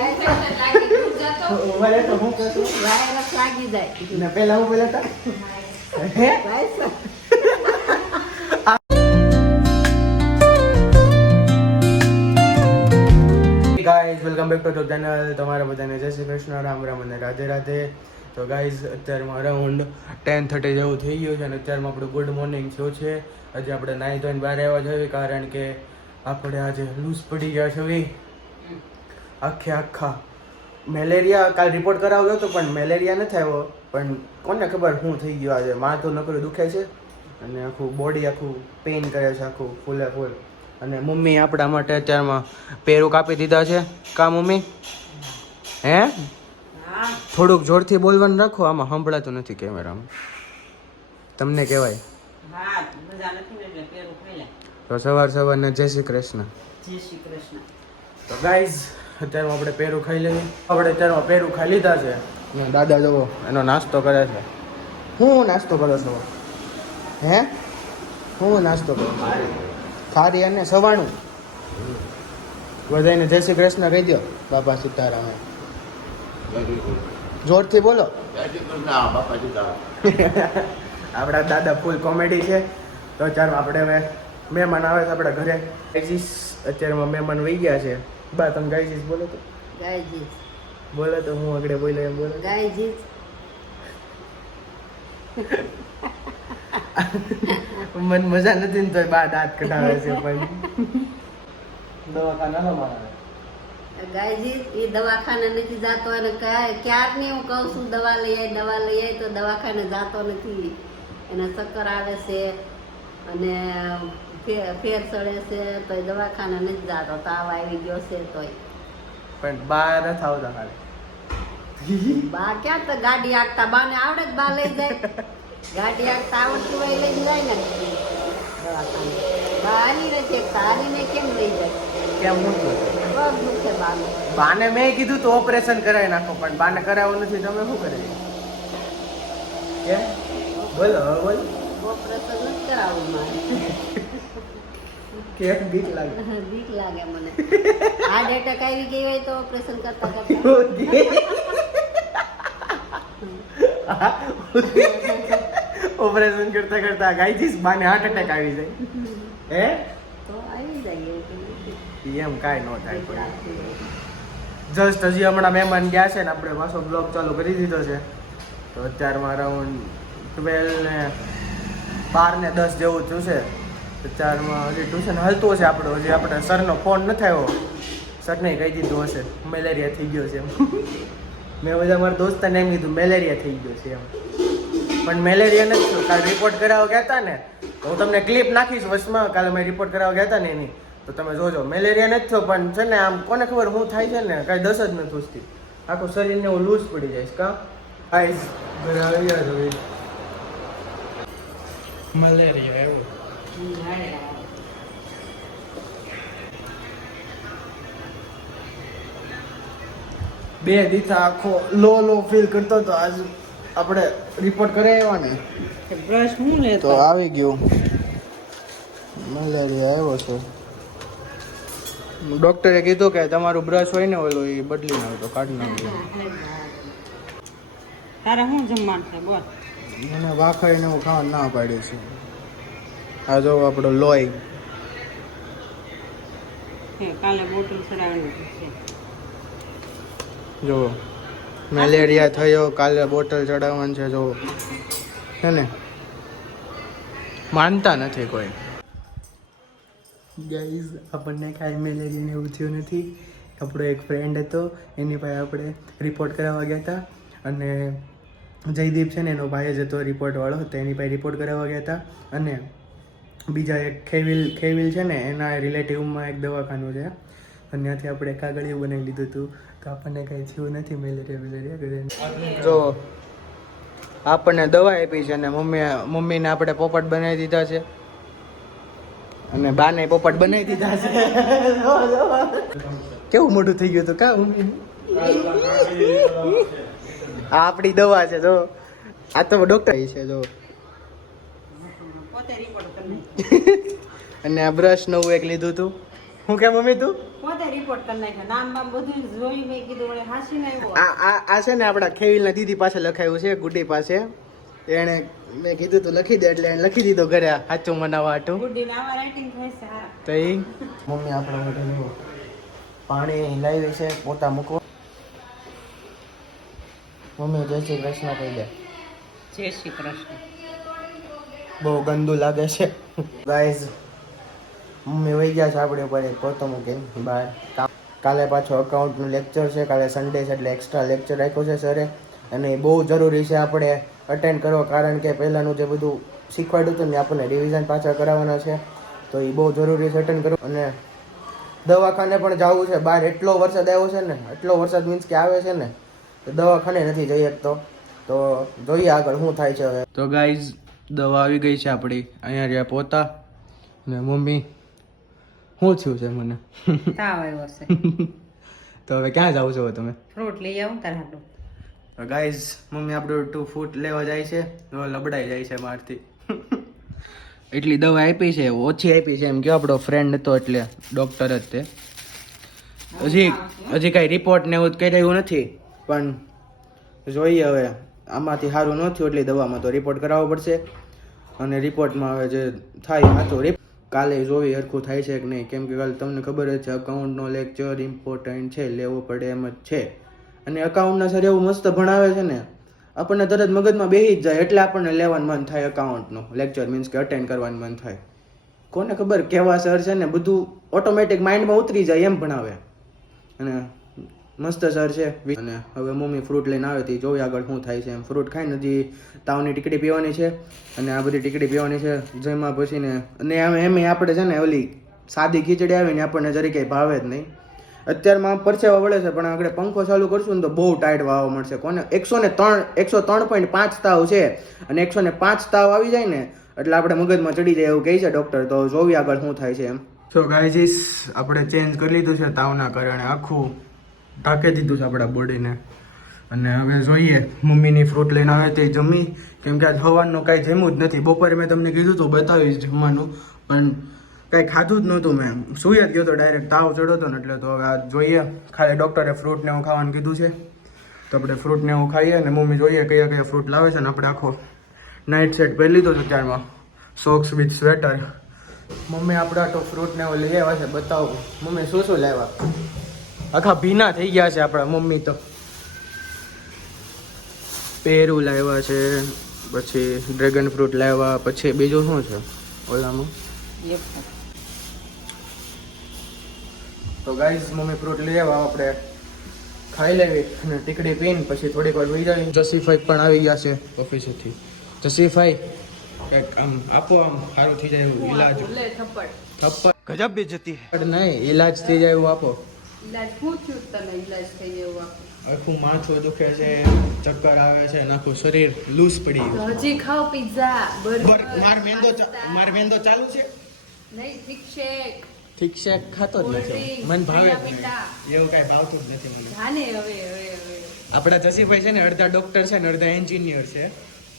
ઓવરે તો હું કહું વાયરસ લાગી જાય ને પહેલા હું બોલતા hey guys welcome back to channel. તમારા બધાને જય શ્રી કૃષ્ણ, રામ રામ અને રાધે રાધે. તો ગાઈઝ અત્યારમાં અરાઉન્ડ 10:30 જેવું થઈ ગયું છે અને અત્યારમાં આપણું ગુડ મોર્નિંગ શો છે. હજી આપણે નાહી ધોઈને બહાર આવ્યા જોઈએ કારણ કે આપણે આજે લૂઝ પડી ગયા છે ભાઈ આખા મેલેરિયા. કાલ રિપોર્ટ કરાવ્યો હતો પણ મેલેરિયા નથી આવ્યો, પણ કોને ખબર શું થઈ ગયું આજે. માથું નકરું દુખે છે અને આખું બોડી આખું પેઇન કરે છે આખું ફૂલે ફૂલ. અને મમ્મી આપણા માટે અત્યારમાં પેરું કાપી દીધા છે. કા મમ્મી હે થોડુંક જોરથી બોલવાનું રાખો, આમાં સંભળાતું નથી કેમેરામાં. તમને કહેવાય તો સવારના જય શ્રી કૃષ્ણ. જય શ્રી કૃષ્ણ. તો ગાઈઝ અત્યારમાં આપણે પેરું ખાઈ લઈએ. આપણે અત્યારમાં પેરું ખાઈ લીધા છે. દાદા જુઓ એનો નાસ્તો કરે છે. હું નાસ્તો કરો છો હે? હું નાસ્તો કરું? ખારી અને સવાણું. બધાને જય શ્રી કૃષ્ણ કહી દો. બાપા સીતારામ. જોરથી બોલો. આપણા દાદા ફૂલ કોમેડી છે. તો ચાલો આપણે હવે મહેમાન આવે છે આપણા ઘરે. અત્યારમાં મહેમાન વહી ગયા છે. બા તમે ગાયજીસ બોલો તો. ગાયજીસ બોલો તો હું આગળ બોલ્યો એમ બોલો. ગાયજીસ મને મજા નથી ને તો બા દાંત કઢાવે છે પણ દવાખાના નો મારે. ગાયજીસ એ દવાખાને નથી જાતો અને ક્યારની હું કહું છું દવા લઈ આય તો દવાખાને જાતો નથી. એને ચક્કર આવે છે અને ફેર ચડે છે તો એ દવાખાને નથી જાતો. તાવ આવી ગયો છે તોય પણ બા નથી આવતા ખાલી. બા ક્યાં તો ગાડી આંકતા બાને આવડે જ બા લઈ જાય. ગાડી આંકતા આવડતું હોય લઈ જાય ને દવાખાને. બા હાલી નથી એકતા, હાલીને કેમ લઈ જાય? કેમ હું બસ દુખે બાને. બાને મેં કીધું તો ઓપરેશન કરાવી નાખો પણ બાને કરાવવું નથી. તમે શું કરે કેમ બોલો હવે બોલો. ઓપરેશન નથી કરાવવું મારે. કેમ બીક લાગે? બીક લાગે મને. હાર્ટ એટેક આવી ગઈ હોય તો ઓપરેશન કરતા ઓપરેશન કરતા કરતા ગાયજીસ બાને હાર્ટ એટેક આવી જાય હે? તો આવી જાય એમ કાંઈ ન થાય. જસ્ટ હજી હમણાં મહેમાન ગયા છે ને આપણે પાછો બ્લોગ ચાલુ કરી દીધો છે. તો અત્યારમાં અરાઉન્ડ 12 ને 12 ને 10 જેવું થયું છે. અત્યારમાં હજી ટ્યુશન હાલતું હશે આપણું. હજી આપણે સરનો ફોન નથી આવ્યો. સરને કહી દીધું હશે મેલેરિયા થઈ ગયો છે એમ. મેં બધા મારા દોસ્તાને એમ કીધું મેલેરિયા થઈ ગયો છે એમ, પણ મેલેરિયા નથી થયું. કાલે રિપોર્ટ કરાવવા ગયા હતા ને તો હું તમને ક્લિપ નાખીશ વચમાં. કાલે મેં રિપોર્ટ કરાવવા ગયા હતા ને એની તો તમે જોજો. મેલેરિયા નથી થયો પણ છે ને આમ કોને ખબર શું થાય છે ને કાંઈ દસ જ નથી પૂછતી. આખું શરીરને હું લૂઝ પડી જાય કાં આઈસ ઘરે આવી ગયા છો મેલેરિયા આવ્યો. બે દિવસ આખો લો ફીલ કરતો હતો. આજ આપણે રિપોર્ટ કરાવ્યા ને બ્રશ હું લે તો આવી ગયું મેલેરિયા આવ્યો છે. ડોક્ટરે કીધું કે તમારું બ્રશ હોય ને ઓલું એ બદલી નાખજો, કાઢી નાખજો. તારે શું જમવાનું છે બોલ? મને વાખાઈને હું ખાવાનું ના પાડ્યું છે. આ જો આપણો લોહી કાલે બોટલ ચડાવવાની છે. જો મેલેરિયા થયો, કાલે બોટલ ચડાવવાની છે. જો છે ને માનતા નથી કોઈ. ગાઈઝ આપણને કાંઈ મેલેરિયાને એવું થયું નથી. આપણો એક ફ્રેન્ડ હતો એની પાસે આપણે રિપોર્ટ કરાવવા ગયા હતા અને જયદીપ છે ને એનો ભાઈ જ હતો રિપોર્ટવાળો તો એની પાસે રિપોર્ટ કરાવવા ગયા હતા. અને બીજા એક ખેવિલ છે ને એના રિલેટિવમાં એક દવાખાનું છે અને ત્યાંથી આપણે કાગળિયું બનાવી લીધું હતું. તો આપણને કંઈ થયું નથી મેલેરિયા કરીને. જો આપણને દવા આપી છે અને મમ્મીને આપણે પોપટ બનાવી દીધા છે અને બાને પોપટ બનાવી દીધા છે. કેવું મોટું થઈ ગયું હતું કા મમ્મી? આ આપણી દવા છે. જો આ તો ડોક્ટર છે. જો અને આ બ્રશ નવું એક લીધું હતું હું કે મમ્મી તું પોતે રિપોર્ટ કરી નાખ્યો નામ બામ બધું જોયું મેં કીધું વળે હાસીને આવ્યો આ છે ને આપણા ખેવીલના દીદી પાસે લખાયું છે ગુડી પાસે એણે મેં કીધું તું લખી દે એટલે એને લખી દીધો ઘરે સાચું મનાવવા હાટું ગુડીને આવા રાઇટિંગ થાય છે હા તો એ મમ્મી આપણા માટે લેવું પાણી લાવી છે પોતા મૂકવા મમ્મી જય શ્રી કૃષ્ણ કહી દે જય શ્રી કૃષ્ણ બહુ ગંદુ લાગે છે ગાઈઝ મમ્મી વહી ગયા છે આપણે ઉપર એક પોતો મૂકીને બહાર કાલે પાછો અકાઉન્ટનું લેક્ચર છે કાલે સન્ડે છે એટલે એક્સ્ટ્રા લેક્ચર રાખ્યો છે સરે અને એ બહુ જરૂરી છે આપણે અટેન્ડ કરવો કારણ કે પહેલાંનું જે બધું શીખવાડ્યું હતું ને આપણને રિવિઝન પાછા કરાવવાના છે તો એ બહુ જરૂરી છે અટેન્ડ કરવું અને દવાખાને પણ જવું છે બહાર એટલો વરસાદ આવ્યો છે ને એટલો વરસાદ મીન્સ કે આવે છે ને તો દવાખાને નથી જઈ શકતો તો જોઈએ આગળ શું થાય છે હવે તો ગાઈઝ દવા આવી ગઈ છે આપણી અહીંયા રહ્યા પોતા ને મમ્મી શું થયું છે મને તાવ આવ્યો છે તો હવે ક્યાં જાવ છો તમે ફ્રૂટ લઈ આવું તાર હાટું તો ગાઈઝ મમ્મી આપણું 2 ફૂટ લેવા જાય છે લબડાઈ જાય છે બહારથી એટલી દવા આપી છે ઓછી આપી છે એમ કે આપણો ફ્રેન્ડ હતો એટલે ડૉક્ટર જ તે હજી કાંઈ રિપોર્ટ ને એવું કંઈ રહ્યું નથી પણ જોઈએ હવે આમાંથી સારું ન થયું એટલી દવામાં તો રિપોર્ટ કરાવવો પડશે અને રિપોર્ટમાં હવે જે થાય સાચું કાલે જોવી હરખું થાય છે કે નહીં કેમ કે કાલે તમને ખબર જ છે અકાઉન્ટનો લેક્ચર ઇમ્પોર્ટન્ટ છે લેવો પડે એમ જ છે અને અકાઉન્ટના સર એવું મસ્ત ભણાવે છે ને આપણને તરત મગજમાં બેસી જ જાય એટલે આપણને લેવાનું મન થાય અકાઉન્ટનું લેક્ચર મીન્સ કે અટેન્ડ કરવાનું મન થાય કોને ખબર કેવા સર છે ને બધું ઓટોમેટિક માઇન્ડમાં ઉતરી જાય એમ ભણાવે અને મસ્ત સર છે અને હવે મમ્મી ફ્રૂટ લઈને આવે તે જોઈ આગળ શું થાય છે એમ ફ્રૂટ ખાઈને હજી તાવની ટીકડી પીવાની છે અને આ બધી ટીકડી પીવાની છે જેમાં પછી ને અને એમ આપણે છે ને ઓલી સાદી ખીચડી આવી ને આપણને જરી કંઈ ભાવે જ નહીં અત્યારમાં પરસેવા વળે છે પણ આપણે પંખો ચાલુ કરશું ને તો બહુ ટાઈટ વાવા મળશે કોને 103.5 તાવ છે અને 105 તાવ આવી જાય ને એટલે આપણે મગજમાં ચડી જાય એવું કહે છે ડૉક્ટર તો જોવી આગળ શું થાય છે એમ સો ગાઈઝ આપણે ચેન્જ કરી લીધું છે તાવના કારણે આખું ઢાંકી દીધું છે આપણા બોડીને અને હવે જોઈએ મમ્મીની ફ્રૂટ લઈને આવે તે જમી કેમ કે આજ હવાનું કાંઈ જમ્યું જ નથી બપોરે મેં તમને કીધું હતું બતાવીશ જમવાનું પણ કાંઈ ખાધું જ નહોતું મેં સૂઈ જ ગયો હતો ડાયરેક્ટ તાવ ચડ્યો હતો ને એટલે તો હવે આ જોઈએ ખાલી ડૉક્ટરે ફ્રૂટ ને એવું ખાવાનું કીધું છે તો આપણે ફ્રૂટ ને એવું ખાઈએ અને મમ્મી જોઈએ કયા કયા ફ્રૂટ લાવે છે ને આપણે આખો નાઇટ સેટ પહેરી લીધો છે ત્યારમાં સોક્સ વિથ સ્વેટર મમ્મી આપણે આટો ફ્રૂટ ને એવું લઈ આવ્યા છે બતાવો મમ્મી શું શું લાવ્યા આખા ભીના થઈ ગયા છે આપણા મમ્મી તો પેરું લાવ્યા છે પછી ડ્રેગન ફ્રૂટ લાવ્યા પછી બીજું શું છે ઓલામાં તો ગાઈઝ મમ્મી ફ્રૂટ લઈ આવ્યા આપણે ખાઈ લેવી અને ટીકડી પીને પછી થોડીક વાર વહી જાય જસીફાઈ પણ આવી ગયા છે ઓફિસેથી જસીફાઈ એક આમ આપો આમ સારું થઈ જાય એવું ઈલાજ થપ્પડ ગજબ બે જતી નહીં ઈલાજ થઈ જાય એવું આપો ઈલાજ શું થયું તને ઈલાજ થઈ ગયો આખું માથું દુખે છે ચક્કર આવે છે અને આખું શરીર લૂઝ પડી ગયું હજી ખાવ પિઝા બર્ગર માર મેંદો ચાલુ છે નહીં ઠીક છે ઠીક છે ખાતો જ નથી મન ભાવે જ નહીં. એવું કાંઈ ભાવતું જ નથી મને જાને હવે આપણા જસીભાઈ છે ને અડધા ડોક્ટર છે ને અડધા એન્જિનિયર છે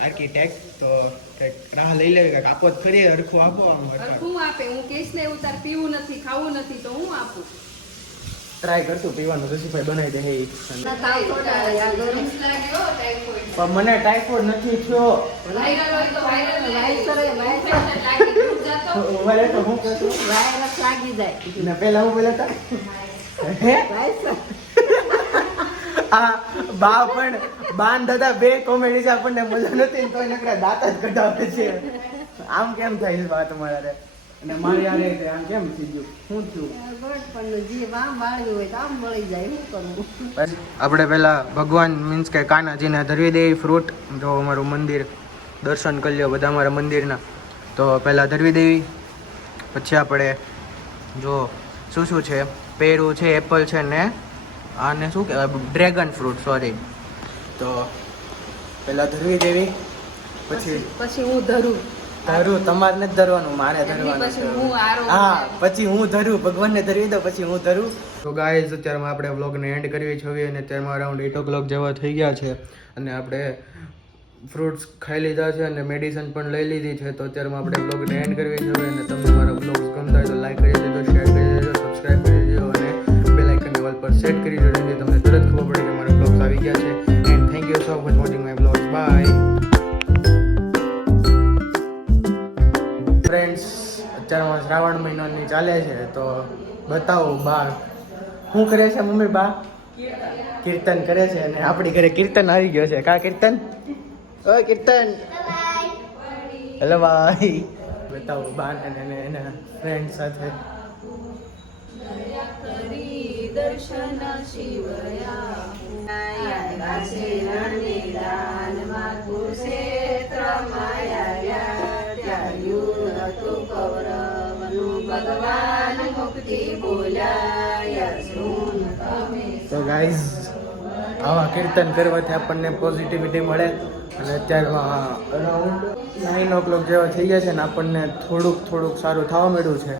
આર્કિટેક્ટ તો કંઈક રાહ લઈ લેવી કાંઈક આપો જ ખરી હરખું આપો આમ હું આપે હું કહીશ ને એવું તાર પીવું નથી ખાવું નથી તો હું આપું ટ્રાય કરશું પીવાનું જસીભાઈ બનાવી દે એ ના તાવ થોડા આ ગરમ પણ મને ટાઈફોઇડ નથી થયો વાયરસ લાગી જાય ને પહેલા હું પેલા હતા હે વાયરસ આ બા પણ બાન દાદા બે કોમેડી છે આપણને મજા નથી તો નકરા દાંત જ કઢાવે છે આમ કેમ થાય છે વાત તમારે અને મારી આ રીતે આમ કેમ થઈ ગયું શું થયું પણ જે વામ વાળ્યું હોય તો આમ મળી જાય શું કરવું આપણે પહેલા ભગવાન મીન્સ કે કાનાજીને ધરવી દેવી ફ્રૂટ જો અમારું મંદિર દર્શન કરી લ્યો બધા અમારા મંદિરના તો પહેલાં ધરવી દેવી પછી આપણે જો શું શું છે પેરું છે એપલ છે ને આને શું કહેવાય ડ્રેગન ફ્રૂટ સોરી તો પહેલાં ધરવી દેવી પછી હું ધરું તમારે નથી ધરવાનું મારે ધરવાનું પછી હું આરો હા પછી હું ધરું ભગવાનને ધરવી દો પછી હું ધરું તો ગાઈઝ અત્યારમાં આપણે વ્લોગને એન્ડ કરવી છે અને અત્યારમાં અરાઉન્ડ 8 o'clock જેવા થઈ ગયા છે અને આપણે ફ્રૂટ્સ ખાઈ લીધા છે અને મેડિસિન પણ લઈ લીધી છે તો અત્યારમાં આપણે વ્લોગને એન્ડ કરવી છે અને તમને મારા વ્લોગ્સ ગમતા હોય તો લાઈક કરી દેજો શેર કરી દેજો સબસ્ક્રાઇબ કરી દેજો અને બેલ આઇકનને ઓલ પર સેટ કરી દેજો જેથી તમને તરત ખબર પડે કે મારા બ્લોગ્સ આવી ગયા છે. And thank you so much watching my blogs. By friends. અત્યારમાં શ્રાવણ મહિનાની ચાલે છે તો બતાવો બા શું કરે છે મમ્મી? બા કીર્તન કરે છે અને આપણી ઘરે કીર્તન આવી ગયો છે. કા કીર્તન? ઓય કીર્તન, હેલો ભાઈ. બતાવો બા અને એના ફ્રેન્ડ સાથે. દર્શન ભગવાન મુક્તિ બોલાયા. તો ગાઈઝ આવા કીર્તન કરવાથી આપણને પોઝિટિવિટી મળે અને અત્યારમાં અરાઉન્ડ 9 o'clock જેવા થઈ ગયા છે ને આપણને થોડુંક સારું થવા મળ્યું છે.